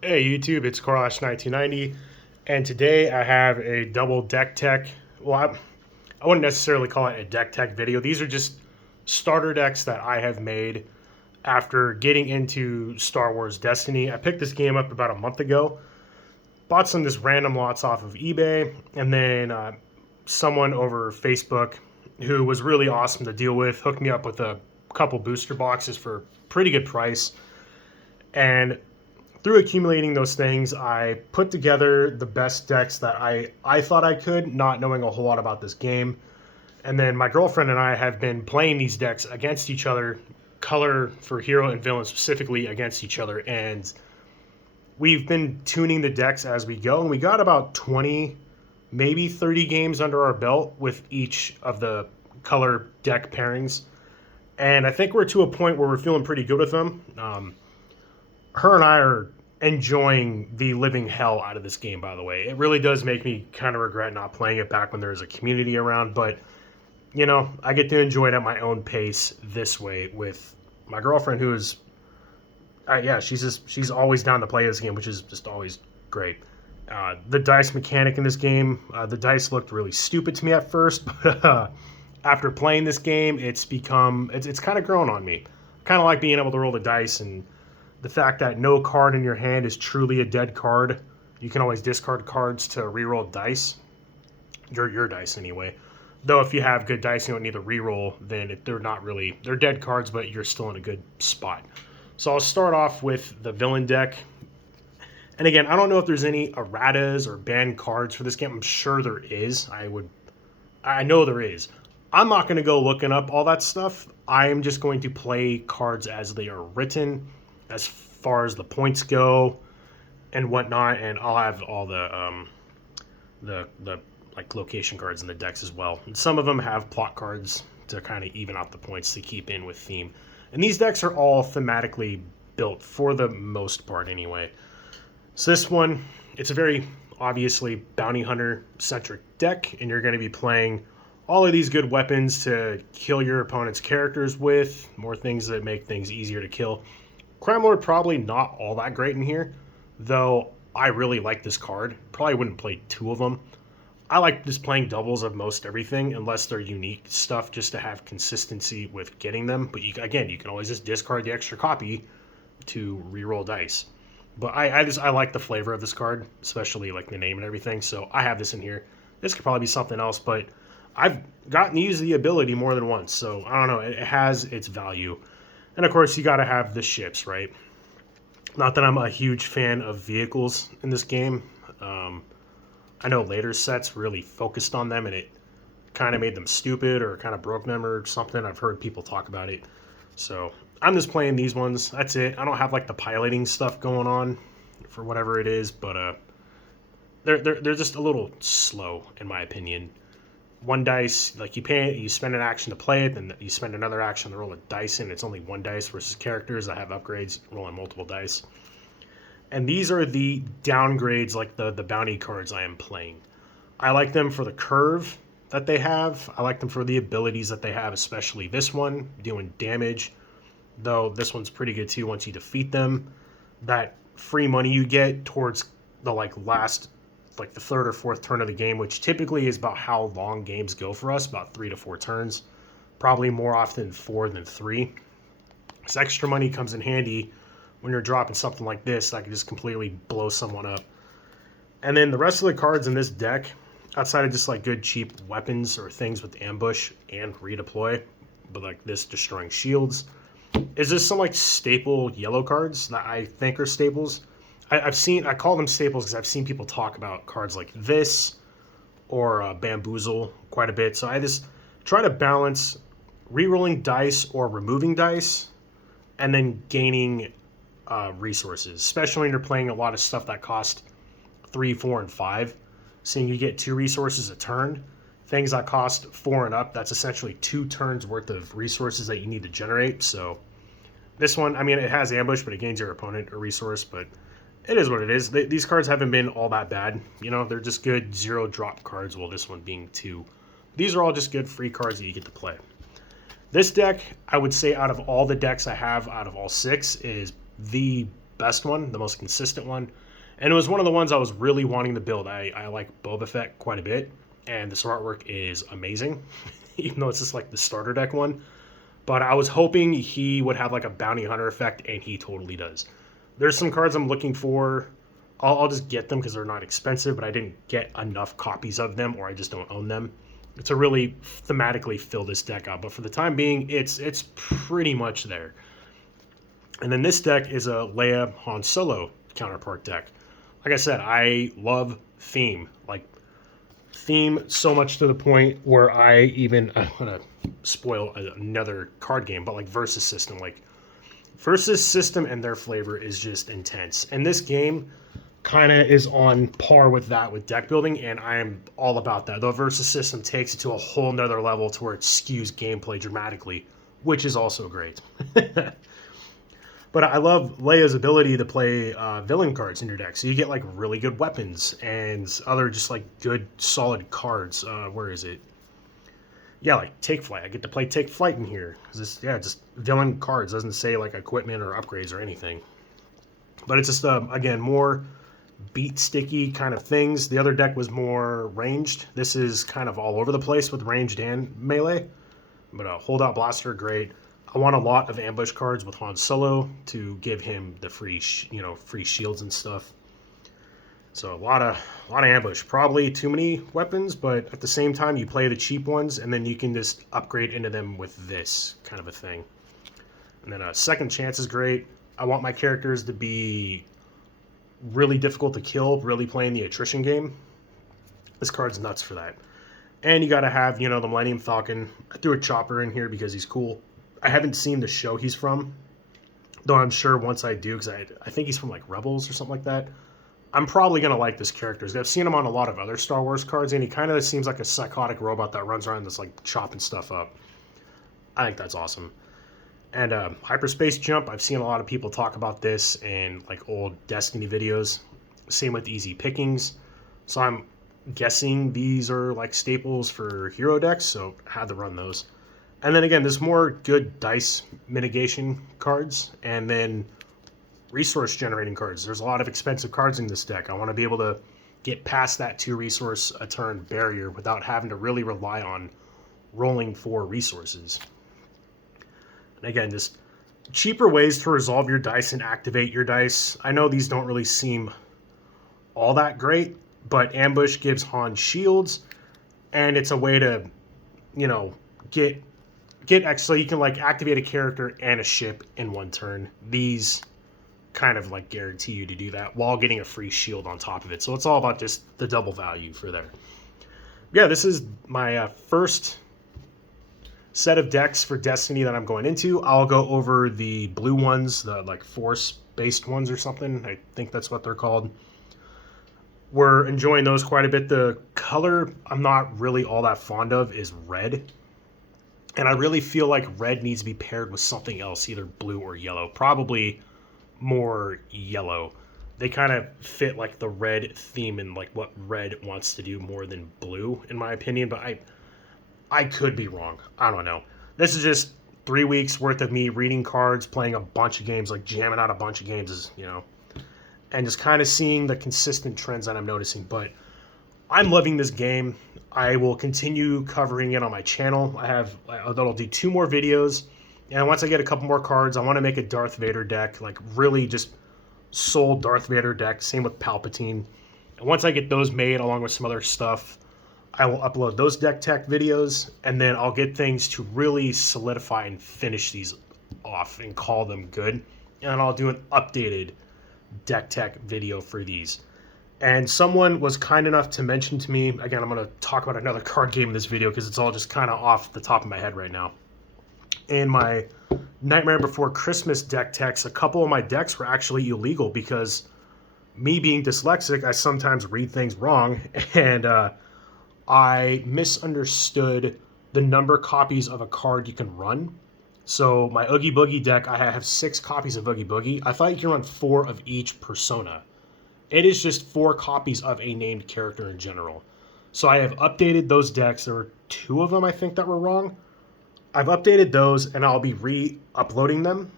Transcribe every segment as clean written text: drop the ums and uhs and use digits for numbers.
Hey YouTube, it's Carlash1990, and today I have a double deck tech. I wouldn't necessarily call it a deck tech video. These are just starter decks that I have made after getting into Star Wars Destiny. I picked this game up about a month ago, bought some just random lots off of eBay, and then someone over Facebook who was really awesome to deal with hooked me up with a couple booster boxes for a pretty good price. And through accumulating those things, I put together the best decks that I thought I could, not knowing a whole lot about this game. And then my girlfriend and I have been playing these decks against each other, color for hero and villain specifically against each other. And we've been tuning the decks as we go. And we got about 20, maybe 30 games under our belt with each of the color deck pairings. And I think we're to a point where we're feeling pretty good with them. Her and I are enjoying the living hell out of this game, by the way. It really does make me kind of regret not playing it back when there was a community around, but I get to enjoy it at my own pace this way with my girlfriend, who is, yeah, she's always down to play this game, which is just always great. The dice mechanic in this game, the dice looked really stupid to me at first, but after playing this game, it's kind of grown on me. Kind of like being able to roll the dice, and the fact that no card in your hand is truly a dead card. You can always discard cards to reroll dice. Your dice anyway. Though if you have good dice, you don't need to reroll. Then they're dead cards, but you're still in a good spot. So I'll start off with the villain deck. And again, I don't know if there's any erratas or banned cards for this game. I'm sure there is. I know there is. I'm not going to go looking up all that stuff. I am just going to play cards as they are written, as far as the points go and whatnot, and I'll have all the like location cards in the decks as well. And some of them have plot cards to kind of even out the points to keep in with theme. And these decks are all thematically built for the most part anyway. So this one, it's a very obviously bounty hunter centric deck, and you're going to be playing all of these good weapons to kill your opponent's characters with, more things that make things easier to kill. Crime Lord probably not all that great in here, though I really like this card. Probably wouldn't play two of them. I like just playing doubles of most everything, unless they're unique stuff, just to have consistency with getting them. But you can always just discard the extra copy to reroll dice. But I like the flavor of this card, especially like the name and everything. So I have this in here. This could probably be something else, but I've gotten to use the ability more than once, so I don't know. It has its value. And of course, you got to have the ships, right? Not that I'm a huge fan of vehicles in this game. I know later sets really focused on them, and it kind of made them stupid or kind of broke them or something. I've heard people talk about it. So I'm just playing these ones. That's it. I don't have like the piloting stuff going on for whatever it is, but they're just a little slow in my opinion. One dice, like you spend an action to play it, then you spend another action to roll a dice, and it's only one dice versus characters that have upgrades rolling multiple dice. And these are the downgrades, like the bounty cards I am playing. I like them for the curve that they have. I like them for the abilities that they have, especially this one, doing damage. Though this one's pretty good too once you defeat them. That free money you get towards the the third or fourth turn of the game, which typically is about how long games go for us, about 3 to 4 turns. Probably more often 4 than 3. This extra money comes in handy when you're dropping something like this that can just completely blow someone up. And then the rest of the cards in this deck, outside of just like good cheap weapons or things with ambush and redeploy, but like this destroying shields, is this some like staple yellow cards that I think are staples. I call them staples because I've seen people talk about cards like this or Bamboozle quite a bit. So I just try to balance re-rolling dice or removing dice and then gaining resources, especially when you're playing a lot of stuff that cost 3, 4, and 5. Seeing you get 2 resources a turn, things that cost 4 and up, that's essentially 2 turns worth of resources that you need to generate. So this one, I mean, it has ambush, but it gains your opponent a resource, but it is what it is. These cards haven't been all that bad. They're just good 0 drop cards, well, this one being 2. These are all just good free cards that you get to play. This deck, I would say out of all the decks I have, out of all 6, is the best one, the most consistent one. And it was one of the ones I was really wanting to build. I like Boba Fett quite a bit, and this artwork is amazing, even though it's just like the starter deck one. But I was hoping he would have like a bounty hunter effect, and he totally does. There's some cards I'm looking for. I'll just get them because they're not expensive, but I didn't get enough copies of them, or I just don't own them to really thematically fill this deck out. But for the time being, it's pretty much there. And then this deck is a Leia Han Solo counterpart deck. Like I said, I love theme. Like theme so much to the point where I'm gonna spoil another card game, but like Versus System. Like Versus System and their flavor is just intense. And this game kind of is on par with that with deck building, and I am all about that. The Versus System takes it to a whole nother level to where it skews gameplay dramatically, which is also great. But I love Leia's ability to play villain cards in your deck. So you get like really good weapons and other just like good solid cards. Where is it? Yeah, like Take Flight. I get to play Take Flight in here. Just villain cards. Doesn't say like equipment or upgrades or anything. But it's just, again, more beat sticky kind of things. The other deck was more ranged. This is kind of all over the place with ranged and melee. But Holdout Blaster, great. I want a lot of ambush cards with Han Solo to give him the free shields and stuff. So a lot of ambush. Probably too many weapons, but at the same time, you play the cheap ones, and then you can just upgrade into them with this kind of a thing. And then Second Chance is great. I want my characters to be really difficult to kill, really playing the attrition game. This card's nuts for that. And you got to have, the Millennium Falcon. I threw a Chopper in here because he's cool. I haven't seen the show he's from, though I'm sure once I do, because I think he's from like Rebels or something like that. I'm probably going to like this character. I've seen him on a lot of other Star Wars cards, and he kind of seems like a psychotic robot that runs around that's like chopping stuff up. I think that's awesome. And Hyperspace Jump, I've seen a lot of people talk about this in like old Destiny videos. Same with Easy Pickings. So I'm guessing these are like staples for hero decks, so I had to run those. And then again, there's more good dice mitigation cards, and then resource generating cards. There's a lot of expensive cards in this deck. I want to be able to get past that 2 resource a turn barrier without having to really rely on rolling for resources. And again, just cheaper ways to resolve your dice and activate your dice. I know these don't really seem all that great, but Ambush gives Han shields, and it's a way to, get extra. You can like activate a character and a ship in one turn. These kind of like guarantee you to do that while getting a free shield on top of it. So it's all about just the double value for there. Yeah, this is my first set of decks for Destiny that I'm going into. I'll go over the blue ones, the like force-based ones or something. I think that's what they're called. We're enjoying those quite a bit. The color I'm not really all that fond of is red. And I really feel like red needs to be paired with something else, either blue or yellow. Probably more yellow. They kind of fit like the red theme and like what red wants to do more than blue, in my opinion. But I could be wrong. I don't know. This is just 3 weeks worth of me reading cards, playing a bunch of games, like jamming out a bunch of games, and just kind of seeing the consistent trends that I'm noticing. But I'm loving this game. I will continue covering it on my channel. I'll do 2 more videos, and once I get a couple more cards, I want to make a Darth Vader deck, like really just soul Darth Vader deck. Same with Palpatine. And once I get those made, along with some other stuff, I will upload those deck tech videos, and then I'll get things to really solidify and finish these off and call them good. And I'll do an updated deck tech video for these. And someone was kind enough to mention to me, again, I'm going to talk about another card game in this video because it's all just kind of off the top of my head right now. In my Nightmare Before Christmas deck techs, a couple of my decks were actually illegal because me being dyslexic, I sometimes read things wrong, and I misunderstood the number of copies of a card you can run. So my Oogie Boogie deck, I have 6 copies of Oogie Boogie. I thought you can run 4 of each persona. It is just 4 copies of a named character in general. So I have updated those decks. There were 2 of them, I think, that were wrong. I've updated those, and I'll be re-uploading them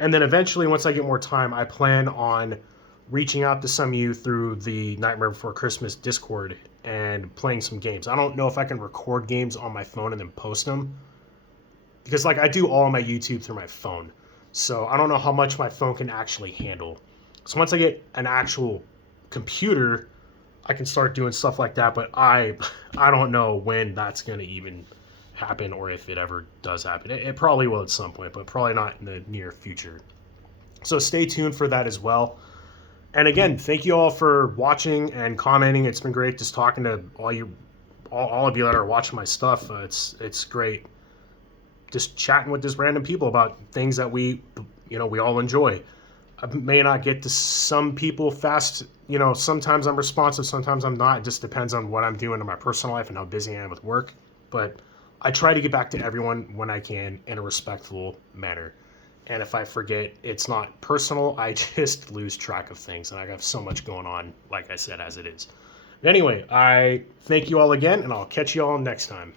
And then eventually, once I get more time, I plan on reaching out to some of you through the Nightmare Before Christmas Discord and playing some games. I don't know if I can record games on my phone and then post them, because like I do all of my YouTube through my phone. So I don't know how much my phone can actually handle. So once I get an actual computer, I can start doing stuff like that, but I don't know when that's going to even happen or if it ever does happen. It probably will at some point, but probably not in the near future. So stay tuned for that as well. And again, thank you all for watching and commenting. It's been great just talking to all of you that are watching my stuff. It's great just chatting with just random people about things that we all enjoy. I may not get to some people fast. Sometimes I'm responsive, sometimes I'm not. It just depends on what I'm doing in my personal life and how busy I am with work. But I try to get back to everyone when I can in a respectful manner. And if I forget, it's not personal. I just lose track of things. And I have so much going on, like I said, as it is. But anyway, I thank you all again, and I'll catch you all next time.